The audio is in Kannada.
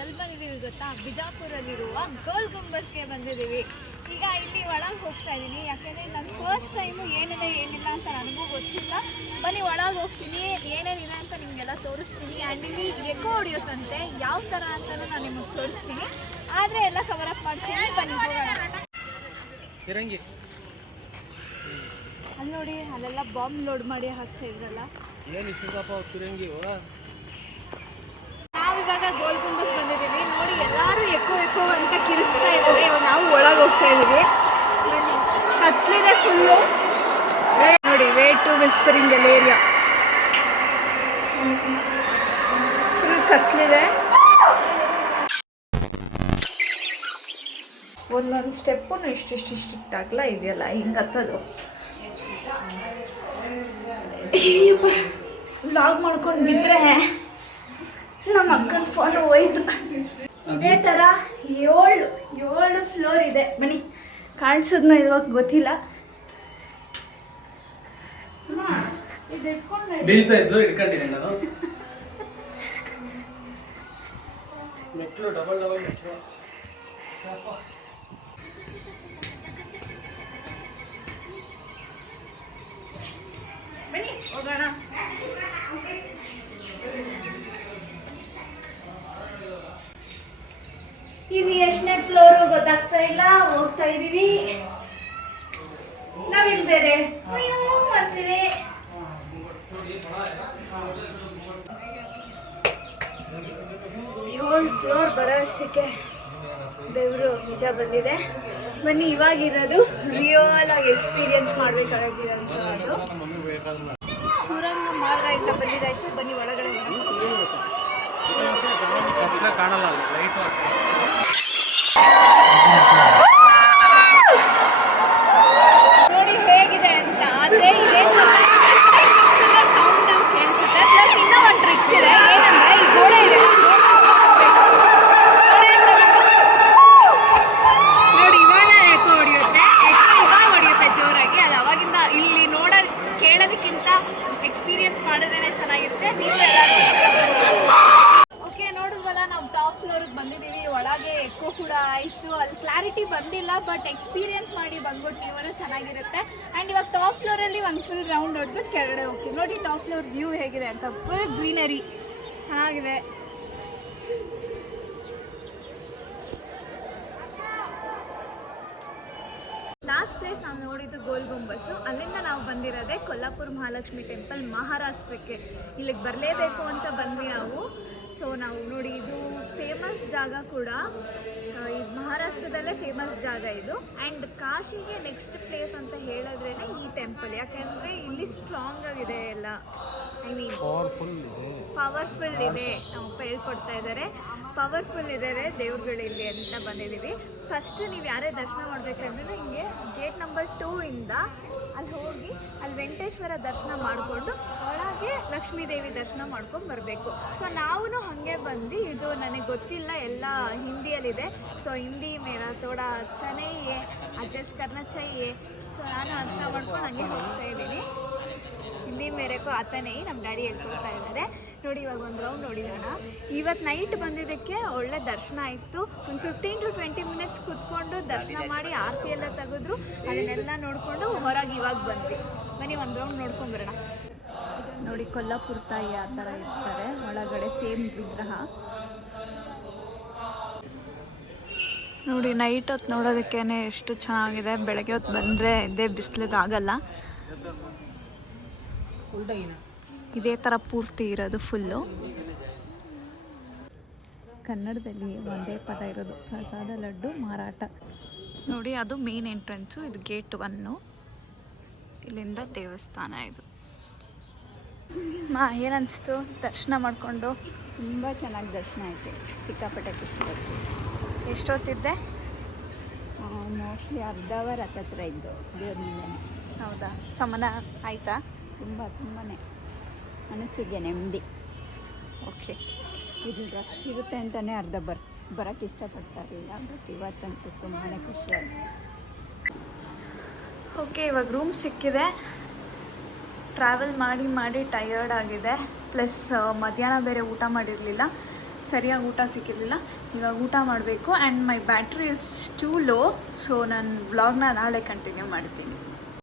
ಎಲ್ಲಿ ಬಂದಿದ್ದೀವಿ ಗೊತ್ತಾ? ಬಿಜಾಪುರಲ್ಲಿರುವ ಗೋಲ್ ಗುಂಬಸ್ಗೆ ಬಂದಿದ್ದೀವಿ. ಈಗ ಇಲ್ಲಿ ಒಳಗೆ ಹೋಗ್ತಾ ಇದ್ದೀನಿ, ಯಾಕೆಂದರೆ ನನ್ನ ಫಸ್ಟ್ ಟೈಮು ಏನಿದೆ ಏನಿಲ್ಲ ಅಂತ ನನಗೂ ಗೊತ್ತಿಲ್ಲ. ಬನ್ನಿ ಒಳಗೆ ಹೋಗ್ತೀನಿ, ಏನೇನಿದೆ ಅಂತ ನಿಮಗೆಲ್ಲ ತೋರಿಸ್ತೀನಿ. ಆ್ಯಂಡ್ ಇಲ್ಲಿ ಎಕೋ ಹೊಡಿಯುತ್ತಂತೆ, ಯಾವ ಥರ ಅಂತಲೂ ನಾನು ನಿಮಗೆ ತೋರಿಸ್ತೀನಿ. ಆದರೆ ಎಲ್ಲ ಕವರಪ್ ಮಾಡ್ತೀನಿ, ಬನ್ನಿ ಹೋಗೋಣ. ಅಲ್ಲಿ ನೋಡಿ, ಅಲ್ಲೆಲ್ಲ ಬಾಂಬ್ ಲೋಡ್ ಮಾಡಿ ಹಾಕ್ತಾ ಇದ್ರಲ್ಲ. ನಾವಿವಾಗ ಗೋಲ್ ಗುಂಬಸ್ ಬಂದಿದ್ದೀವಿ. ನೋಡಿ ಎಲ್ಲರೂ ಎಕೋ ಎಕೋ ಅಂತ ಕಿರಿಸ್ತಾ ಇದ್ದಾರೆ. ಇವಾಗ ನಾವು ಒಳಗೆ ಹೋಗ್ತಾ ಇದ್ದೀವಿ. ಕತ್ಲಿದೆ ಫುಲ್ಲು. ನೋಡಿ, ವೇ ಟು ವಿಸ್ಪರಿಂಗ್ ಎಲ್ಲ ಏರಿಯಾ ಫುಲ್ ಕತ್ಲಿದೆ. ಒಂದೊಂದು ಸ್ಟೆಪ್ಪು ಇಷ್ಟಿಷ್ಟ ಅಗಲ ಇದೆಯಲ್ಲ, ಹಿಂಗೆ ಹತ್ತದು. ವ್ಲಾಗ್ ಮಾಡ್ಕೊಂಡು ಬಿದ್ದರೆ ನಮ್ಮ ಅಕ್ಕನ ಫೋನ್ ಹೋಯ್ತು. ಇದೇ ಥರ ಏಳು ಫ್ಲೋರ್ ಇದೆ. ಬನ್ನಿ, ಕಾಣಿಸೋದ್ನ ಇವಾಗ ಗೊತ್ತಿಲ್ಲ. ಬನ್ನಿ ಹೋಗೋಣ. ಇದು ಎಷ್ಟನೇ ಫ್ಲೋರು ಗೊತ್ತಾಗ್ತಾ ಇಲ್ಲ. ಹೋಗ್ತಾ ಇದೀವಿ. ನಾವಿಲ್ಲಿ ಬೇರೆ ಅಂತಿದೆ. 7 ಫ್ಲೋರ್ ಬರೋ ಅಷ್ಟಕ್ಕೆ ಬೆವರು ನಿಜ ಬಂದಿದೆ. ಬನ್ನಿ, ಇವಾಗಿರೋದು ರಿಯಲ್ ಆಗಿ ಎಕ್ಸ್ಪೀರಿಯನ್ಸ್ ಮಾಡಬೇಕಾಗಿರೋದು. ಸುರಂಗ ಮಾರ್ಗ ಇಂದ ಬಂದಿದ್ದಾಯ್ತು. ಬನ್ನಿ ಒಳಗಡೆ ಕಾಣಲ್ಲ. ನೋಡಿ ಹೇಗಿದೆ ಅಂತ. ಆದರೆ ಸೌಂಡ್ ಕೇಳಿಸುತ್ತೆ. ಪ್ಲಸ್ ಇನ್ನೂ ಒಂದು ಟ್ರಿಕ್ ಇದೆ. ಏನಂದ್ರೆ ಈ ಗೋಡೆ ಇದೆ ನೋಡಿ, ಇವಾಗ ಎಕೋ ಹೊಡಿಯುತ್ತೆ. ಇವಾಗ ಹೊಡಿಯುತ್ತೆ ಜೋರಾಗಿ. ಅದು ಅವಾಗಿಂದ ಇಲ್ಲಿ ಕೇಳೋದಕ್ಕಿಂತ ಎಕ್ಸ್ಪೀರಿಯನ್ಸ್ ಮಾಡೋದೇ ಚೆನ್ನಾಗಿರುತ್ತೆ. ನೀವು ಎಲ್ಲರೂ ಓಕೆ. ನೋಡಿದ್ವಲ್ಲ, ನಾವು ಟಾಪ್ ಫ್ಲೋರಿಗೆ ಬಂದಿದ್ದೀವಿ. ಒಳಗೆ ಎಕೋ ಕೂಡ ಆಯಿತು. ಅಲ್ಲಿ ಕ್ಲಾರಿಟಿ ಬಂದಿಲ್ಲ, ಬಟ್ ಎಕ್ಸ್ಪೀರಿಯನ್ಸ್ ಮಾಡಿ ಬಂದ್ಬಿಟ್ಟು ನೀವೂ ಚೆನ್ನಾಗಿರುತ್ತೆ. ಆ್ಯಂಡ್ ಇವಾಗ ಟಾಪ್ ಫ್ಲೋರಲ್ಲಿ ಒಂದು ಫುಲ್ ರೌಂಡ್ ಹೊಡ್ಬಿಟ್ಟು ಕೆಳಗಡೆ ಹೋಗ್ತೀವಿ. ನೋಡಿ ಟಾಪ್ ಫ್ಲೋರ್ ವ್ಯೂ ಹೇಗಿದೆ ಅಂತ. ಫುಲ್ ಗ್ರೀನರಿ ಚೆನ್ನಾಗಿದೆ. ಲಾಸ್ಟ್ ಪ್ಲೇಸ್ ನಾವು ನೋಡಿದ್ದು ಗೋಲ್ ಗುಂಬಸ್ಸು. ಅಲ್ಲಿಂದ ನಾವು ಬಂದಿರೋದೆ ಕೊಲ್ಲಾಪುರ ಮಹಾಲಕ್ಷ್ಮಿ ಟೆಂಪಲ್, ಮಹಾರಾಷ್ಟ್ರಕ್ಕೆ. ಇಲ್ಲಿಗೆ ಬರಲೇಬೇಕು ಅಂತ ಬಂದ್ವಿ ನಾವು. ಸೊ ನಾವು ನೋಡಿ, ಇದು ಫೇಮಸ್ ಜಾಗ ಕೂಡ. ಇದು ಮಹಾರಾಷ್ಟ್ರದಲ್ಲೇ ಫೇಮಸ್ ಜಾಗ ಇದು. ಆ್ಯಂಡ್ ಕಾಶಿಗೆ ನೆಕ್ಸ್ಟ್ ಪ್ಲೇಸ್ ಅಂತ ಹೇಳಿದ್ರೇ ಈ ಟೆಂಪಲ್. ಯಾಕೆಂದರೆ ಇಲ್ಲಿ ಸ್ಟ್ರಾಂಗ್ ಆಗಿದೆ ಎಲ್ಲ. ಐ ಮೀನ್ ಪವರ್ಫುಲ್ ಇದೆ. ನಮ್ಮಪ್ಪ ಹೇಳ್ಕೊಡ್ತಾ ಇದ್ದಾರೆ, ಪವರ್ಫುಲ್ ಇದ್ದಾರೆ ದೇವ್ರುಗಳು ಇಲ್ಲಿ ಅಂತ ಬಂದಿದ್ದೀವಿ. ಫಸ್ಟ್ ನೀವು ಯಾರೇ ದರ್ಶನ ಮಾಡಬೇಕಂದ್ರೆ ಹಿಂಗೆ ಗೇಟ್ ನಂಬರ್ 2 ಇಂದ ಅಲ್ಲಿ ಹೋಗಿ ಅಲ್ಲಿ ವೆಂಕಟೇಶ್ವರ ದರ್ಶನ ಮಾಡಿಕೊಂಡು ಒಳಗೆ ಲಕ್ಷ್ಮೀ ದೇವಿ ದರ್ಶನ ಮಾಡ್ಕೊಂಡು ಬರಬೇಕು. ಸೊ ನಾವು ಹಾಗೆ ಬಂದು, ಇದು ನನಗೆ ಗೊತ್ತಿಲ್ಲ, ಎಲ್ಲ ಹಿಂದಿಯಲ್ಲಿದೆ. ಸೊ ಹಿಂದಿ ಮೇರಾ ಥೋಡಾ ಅಚ್ಚಾ ನಹೀ ಹೈ, ಅಡ್ಜಸ್ಟ್ ಕರ್ನಾ ಚಾಹಿಯೆ. ಸೊ ನಾನು ಅರ್ಥ ಮಾಡ್ಕೊಂಡು ಹಂಗೆ ಹೋಗ್ತಾ ಇದ್ದೀನಿ. ಹಿಂದಿ ಮೇರೆಗೂ ಆತನೇ ನಮ್ಮ ಡ್ಯಾಡಿ ಹೇಳ್ಕೊಳ್ತಾ ಇದ್ದಾರೆ. ನೋಡಿ, ಇವಾಗ ಒಂದು ರೌಂಡ್ ನೋಡಿರೋಣ. ಇವತ್ತು ನೈಟ್ ಬಂದಿದ್ದಕ್ಕೆ ಒಳ್ಳೆ ದರ್ಶನ ಆಯಿತು. ಒಂದು 15 to 20 ಮಿನಿಟ್ಸ್ ಕೂತ್ಕೊಂಡು ದರ್ಶನ ಮಾಡಿ ಆರತಿ ಎಲ್ಲ ತೆಗೆದ್ರು. ಅದನ್ನೆಲ್ಲ ನೋಡಿಕೊಂಡು ಹೊರಗೆ ಇವಾಗ ಬಂದ್ವಿ. ಬನ್ನಿ ಒಂದು ರೌಂಡ್ ನೋಡ್ಕೊಂಬರೋಣ. ನೋಡಿ, ಕೊಲ್ಲಾಪುರ ತಾಯಿ ಆ ಥರ ಇರ್ತಾರೆ ಒಳಗಡೆ, ಸೇಮ್ ವಿಗ್ರಹ. ನೋಡಿ, ನೈಟ್ ಹೊತ್ತು ನೋಡೋದಕ್ಕೇ ಎಷ್ಟು ಚೆನ್ನಾಗಿದೆ. ಬೆಳಗ್ಗೆ ಹೊತ್ತು ಬಂದರೆ ಇದೇ ಬಿಸಿಲಿಗೆ ಆಗಲ್ಲ. ಇದೇ ಥರ ಪೂರ್ತಿ ಇರೋದು ಫುಲ್ಲು. ಕನ್ನಡದಲ್ಲಿ ಒಂದೇ ಪದ ಇರೋದು, ಪ್ರಸಾದ ಲಡ್ಡು ಮಾರಾಟ. ನೋಡಿ, ಅದು ಮೇನ್ ಎಂಟ್ರೆನ್ಸು. ಇದು ಗೇಟ್ 1. ಇಲ್ಲಿಂದ ದೇವಸ್ಥಾನ ಇದು. ಏನನ್ನಿಸ್ತು ದರ್ಶನ ಮಾಡಿಕೊಂಡು? ತುಂಬ ಚೆನ್ನಾಗಿ ದರ್ಶನ ಆಯಿತು. ಸಿಕ್ಕಾಪಟ್ಟೆ ಖುಷಿ ಆಯಿತು. ಎಷ್ಟೊತ್ತಿದ್ದೆ? ಮೋಸ್ಟ್ಲಿ ಅರ್ಧ ಅವರ್ ಹತ್ತತ್ರ ಇದ್ದು ದೇವ್ರ ಮುಂದೆ. ಹೌದಾ? ಸಮಾನ ಆಯಿತಾ? ತುಂಬಾ ಮನಸ್ಸಿಗೆ ನೆಮ್ಮದಿ. ಓಕೆ. ಇದು ರಶ್ ಇರುತ್ತೆ ಅಂತಲೇ ಅರ್ಧ ಬರೋಕ್ಕೆ ಇಷ್ಟಪಡ್ತಾರಿಲ್ಲ, ಬಟ್ ಇವತ್ತಂತೂ ತುಂಬಾ ಖುಷಿಯಾಗಿದೆ. ಓಕೆ, ಇವಾಗ ರೂಮ್ ಸಿಕ್ಕಿದೆ. ಟ್ರಾವೆಲ್ ಮಾಡಿ ಟಯರ್ಡ್ ಆಗಿದೆ. ಪ್ಲಸ್ ಮಧ್ಯಾಹ್ನ ಬೇರೆ ಊಟ ಮಾಡಿರಲಿಲ್ಲ. ಸರಿಯಾಗಿ ಊಟ ಸಿಕ್ಕಿರಲಿಲ್ಲ. ಇವಾಗ ಊಟ ಮಾಡಬೇಕು. And my battery is two low. So ನಾನು ವ್ಲಾಗ್ನ ನಾಳೆ ಕಂಟಿನ್ಯೂ ಮಾಡ್ತೀನಿ.